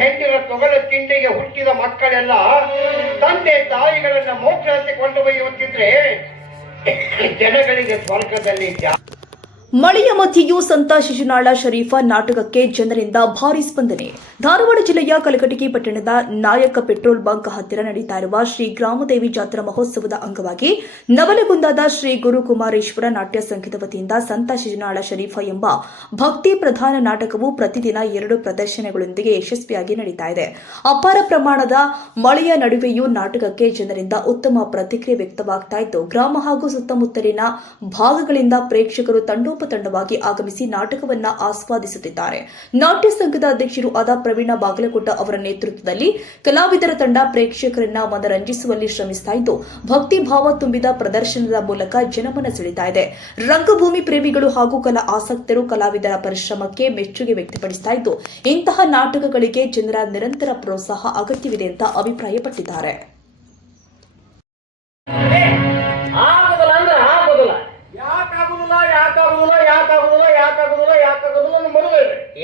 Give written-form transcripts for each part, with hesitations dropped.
ಹೆಂಡಿನ ತೊಗಲ ತಿಂಡಿಗೆ ಹುಟ್ಟಿದ ಮಕ್ಕಳೆಲ್ಲ ತಂದೆ ತಾಯಿಗಳನ್ನ ಮೋಕ್ಷಕ್ಕೆ ಕೊಂಡೊಯ್ಯುತ್ತಿದ್ರೆ ಜನಗಳಿಗೆ ಸ್ವರ್ಗದಲ್ಲಿ ಮಳೆಯ ಮಧ್ಯೆಯೂ ಸಂತ ಶಿಶುನಾಳ ಶರೀಫ ನಾಟಕಕ್ಕೆ ಜನರಿಂದ ಭಾರೀ ಸ್ಪಂದನೆ. ಧಾರವಾಡ ಜಿಲ್ಲೆಯ ಕಲಘಟಗಿ ಪಟ್ಟಣದ ನಾಯಕ ಪೆಟ್ರೋಲ್ ಬಂಕ್ ಹತ್ತಿರ ನಡೀತಾ ಇರುವ ಶ್ರೀ ಗ್ರಾಮದೇವಿ ಜಾತ್ರಾ ಮಹೋತ್ಸವದ ಅಂಗವಾಗಿ ನವಲಗುಂದದ ಶ್ರೀ ಗುರುಕುಮಾರೇಶ್ವರ ನಾಟ್ಯ ಸಂಘದ ವತಿಯಿಂದ ಸಂತ ಶಿಶುನಾಳ ಶರೀಫ ಎಂಬ ಭಕ್ತಿ ಪ್ರಧಾನ ನಾಟಕವು ಪ್ರತಿದಿನ 2 ಪ್ರದರ್ಶನಗಳೊಂದಿಗೆ ಯಶಸ್ವಿಯಾಗಿ ನಡೀತಾ ಇದೆ. ಅಪಾರ ಪ್ರಮಾಣದ ಮಳೆಯ ನಡುವೆಯೂ ನಾಟಕಕ್ಕೆ ಜನರಿಂದ ಉತ್ತಮ ಪ್ರತಿಕ್ರಿಯೆ ವ್ಯಕ್ತವಾಗ್ತಾ ಇದ್ದು, ಗ್ರಾಮ ಹಾಗೂ ಸುತ್ತಮುತ್ತಲಿನ ಭಾಗಗಳಿಂದ ಪ್ರೇಕ್ಷಕರು ತಂಡೋಪತಂಡವಾಗಿ ಆಗಮಿಸಿ ನಾಟಕವನ್ನ ಆಸ್ವಾದಿಸುತ್ತಿದ್ದಾರೆ. ನಾಟ್ಯ ಸಂಘದ ಅಧ್ಯಕ್ಷರು ಆದ ಪ್ರವೀಣ ಬಾಗಲಕೋಟ ಅವರ ನೇತೃತ್ವದಲ್ಲಿ ಕಲಾವಿದರ ತಂಡ ಪ್ರೇಕ್ಷಕರನ್ನ ಮನರಂಜಿಸುವಲ್ಲಿ ಶ್ರಮಿಸ್ತಾ ಇದ್ದು, ಭಕ್ತಿ ಭಾವ ತುಂಬಿದ ಪ್ರದರ್ಶನದ ಮೂಲಕ ಜನಮನ ಸೆಳೆತಾ ಇದೆ. ರಂಗಭೂಮಿ ಪ್ರೇಮಿಗಳು ಹಾಗೂ ಕಲಾ ಆಸಕ್ತರು ಕಲಾವಿದರ ಪರಿಶ್ರಮಕ್ಕೆ ಮೆಚ್ಚುಗೆ ವ್ಯಕ್ತಪಡಿಸ್ತಾ ಇದ್ದು, ಇಂತಹ ನಾಟಕಗಳಿಗೆ ಜನರ ನಿರಂತರ ಪ್ರೋತ್ಸಾಹ ಅಗತ್ಯವಿದೆ ಅಂತ ಅಭಿಪ್ರಾಯಪಟ್ಟಿದ್ದಾರೆ.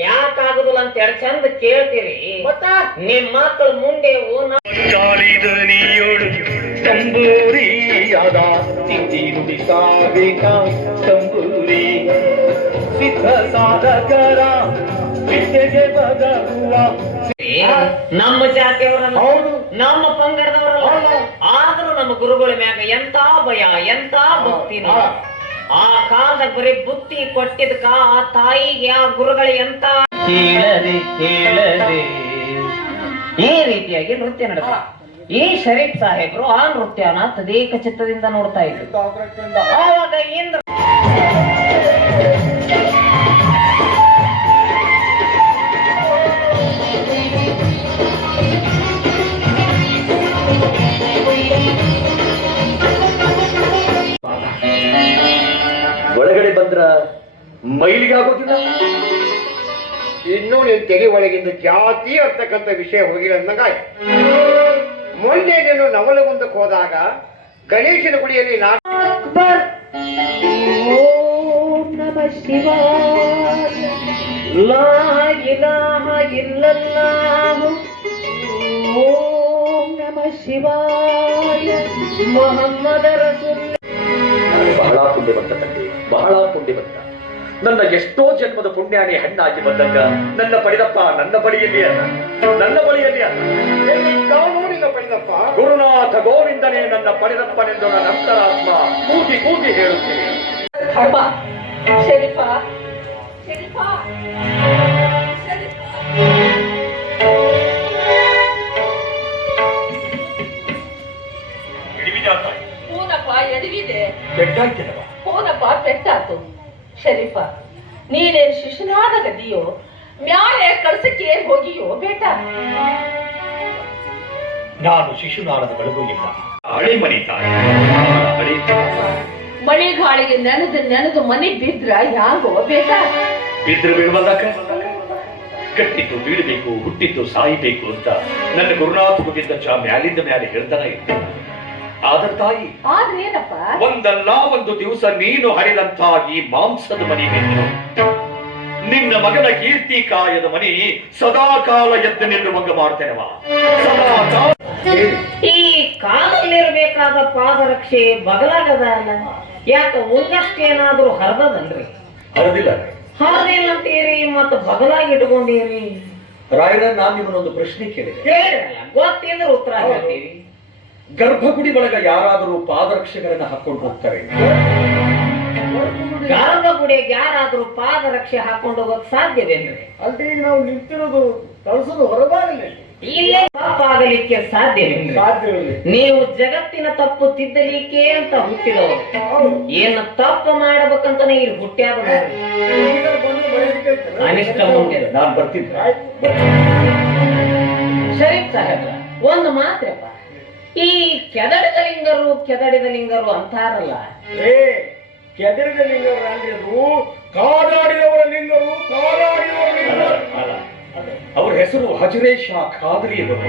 ಯಾಕಾಗುದಿಲ್ಲ ಅಂತ ಎರಡು ಚಂದ ಕೇಳ್ತೀರಿ. ನಿಮ್ ಮಕ್ಕಳು ಮುಂದೆ ತಂಬೂರಿಯಾದ ತಿಂಡಿ ನುಡಿಸಬೇಕಾ ತಂಬೂರಿ ಸಿದ್ಧ ಸಾಧಕರ ವಿದ್ಯೆಗೆ ಬದಲುವ ನಮ್ಮ ಜಾತಿಯವರಲ್ಲ, ನಮ್ಮ ಪಂಗಡದವರಲ್ಲ, ಆದ್ರೂ ನಮ್ಮ ಗುರುಗಳ ಮ್ಯಾಗ ಎಂತ ಭಯ ಎಂತ ಭಕ್ತಿ. ಆ ಕಾಲದಾಗ ಬರೀ ಬುತ್ತಿ ಕೊಟ್ಟಿದ್ಕ ಆ ತಾಯಿಗೆ ಆ ಗುರುಗಳು ಎಂತ ಕೇಳದೆ ಈ ರೀತಿಯಾಗಿ ನೃತ್ಯ ನಡೆದ ಈ ಶರೀಫ್ ಸಾಹೇಬ್ರು ಆ ನೃತ್ಯನ ತದೇಕ ಚಿತ್ತದಿಂದ ನೋಡ್ತಾ ಇದ್ರು. ಆವಾಗ ಇಂದ್ರ ಒಳಗಡೆ ಬಂದ್ರ ಮೈಲಿಗೆ ಆಗೋದಿಲ್ಲ. ಇನ್ನೂ ನೀನು ತೆಗೆ ಒಳಗಿಂದ ಜಾತಿ ಅಂತಕ್ಕಂಥ ವಿಷಯ ಹೋಗಿಲ್ಲ ಅಂದಂಗಾಯ್ತು. ಮೊನ್ನೆ ನೀನು ನವಲಗುಂದಕ್ಕೆ ಹೋದಾಗ ಗಣೇಶನ ಗುಡಿಯಲ್ಲಿ ಓಂ ನಮಃ ಶಿವಾಯ ಲಾ ಇಲಾಹ ಇಲ್ಲಲ್ಲಾಹು ಓಂ ನಮಃ ಶಿವಾಯ ಮುಹಮ್ಮದ ರಸೂಲ್. ಬಹಳ ಪುಣ್ಯವಂತ ತಂದೆ, ಬಹಳ ಪುಣ್ಯವಂತ. ನನ್ನ ಎಷ್ಟೋ ಜನ್ಮದ ಪುಣ್ಯಾನೇ ಹೆಣ್ಣಾಗಿ ಬಂದಾಗ ನನ್ನ ಪಡೆದಪ್ಪ ನನ್ನ ಬಳಿಯಲ್ಲಿ ಅಲ್ಲ, ನನ್ನ ಬಳಿಯಲ್ಲಿ ಅಲ್ಲ, ಪಡೆದಪ್ಪ ಗುರುನಾಥ ಗೋವಿಂದನೇ ನನ್ನ ಪಡೆದಪ್ಪನೆಂದು ನನ್ನ ಅಂತರಾತ್ಮ ಕೂಗಿ ಕೂಗಿ ಹೇಳುತ್ತೇನೆ. ಪೆಟ್ಟಾತು ಶರೀಫ, ನೀನೇನ್ ಶಿಶುನಾದ ಗದಿಯೋ ಮ್ಯಾಲೆ ಕಳಸಕ್ಕೆ ಹೋಗಿಯೋ ಬೇಟ? ನಾನು ಶಿಶುನಾಳದ ಒಳಗೂ ಇಲ್ಲ. ಹಳೆ ಮನೆ ಮಳೆಗಾಳಿಗೆ ನೆನೆದು ಮನೆ ಬಿದ್ರ ಯಾಗೋ ಬೇಟ? ಬಿದ್ರು ಬೀಳುವಲ್ಲಕ, ಕಟ್ಟಿದ್ದು ಬೀಳಬೇಕು, ಹುಟ್ಟಿದ್ದು ಸಾಯಬೇಕು ಅಂತ ನನ್ನ ಗುರುನಾಥ ಗೋವಿಂದ ಮ್ಯಾಲಿಂದ ಮ್ಯಾಲೆ ಹೇಳ್ತಾನೆ ಇರ್ತೇನೆ. ಆದ್ರ ತಾಯಿ, ಆದ್ರೇನಪ್ಪ, ಒಂದಲ್ಲ ಒಂದು ದಿವಸ ನೀನು ಹರಿದಂತ ಈ ಮಾಂಸದ ಮನೆಗೆ ನಿನ್ನ ಮಗನ ಕೀರ್ತಿ ಕಾಯದ ಮನೆ ಸದಾ ಕಾಲ ಎದ್ದು ನಿಲ್ಲುವಂಗ ಮಾಡ್ತೇನವ. ಸದಾ ಕಾಲ ಈ ಕಾಲಲ್ಲಿರ್ಬೇಕಾದ ಪಾದರಕ್ಷೆ ಬಗಲಾಗದ ಅಲ್ಲ, ಯಾಕ ಉಂಗಷ್ಟೇನಾದ್ರೂ ಹರಿದದಲ್ರಿ? ಹರಿದಿಲ್ಲ. ಹರಿದಿಲ್ಲ ಅಂತೀರಿ, ಮತ್ತ ಬಗಲಾಗಿ ಇಟ್ಕೊಂಡಿರಿ. ರಾಯರ, ನಾನು ನಿಮ್ಮನ್ನೊಂದು ಪ್ರಶ್ನೆ ಕೇಳಿದೆ, ಗೊತ್ತಿದ್ರೆ ಉತ್ತರ ಹೇಳ್ತೀವಿ. ಗರ್ಭಗುಡಿ ಒಳಗ ಯಾರಾದರೂ ಪಾದರಕ್ಷೆಗಳನ್ನ ಹಾಕೊಂಡು ಹೋಗ್ತಾರೆ? ಗರ್ಭಗುಡಿಗೆ ಯಾರಾದ್ರೂ ಪಾದರಕ್ಷೆ ಹಾಕೊಂಡು ಹೋಗಕ್ ಸಾಧ್ಯವೇನ್ರಿ? ಅಲ್ಲಿ ನಾವು ನಿಂತಿರೋದು ಕಳಿಸೋದು ಹೊರಬಾಗಲಿ, ಇಲ್ಲೇ ತಪ್ಪಾಗಲಿಕ್ಕೆ ಸಾಧ್ಯವಿಲ್ಲ. ನೀವು ಜಗತ್ತಿನ ತಪ್ಪು ತಿದ್ದಲಿಕ್ಕೆ ಅಂತ ಹುಟ್ಟಿದವರು, ಏನು ತಪ್ಪು ಮಾಡಬೇಕಂತಾನೆ ಇಲ್ಲಿ ಹುಟ್ಟ್ಯಾದ ಅನಿಷ್ಟ ಮುಂದೆ ನಾನು ಬರ್ತಿದ್ದೆ. ಶರೀಫ್ ಸಾಹೇಬ್ರ, ಒಂದು ಮಾತ್ರಪ್ಪ, ಈ ಕೆದಡಿದ ಲಿಂಗರು ಅಂತಾರಲ್ಲ, ಕೆದರಿದ ಲಿಂಗರು ಅಂದ್ರೂ ಕಾದಾಡಿದವರ ಲಿಂಗರು, ಕಾದಾಡಿದವರ ಲಿಂಗರು. ಅವ್ರ ಹೆಸರು ಹಜರೇಶ ಖಾದ್ರಿ ಅವರು.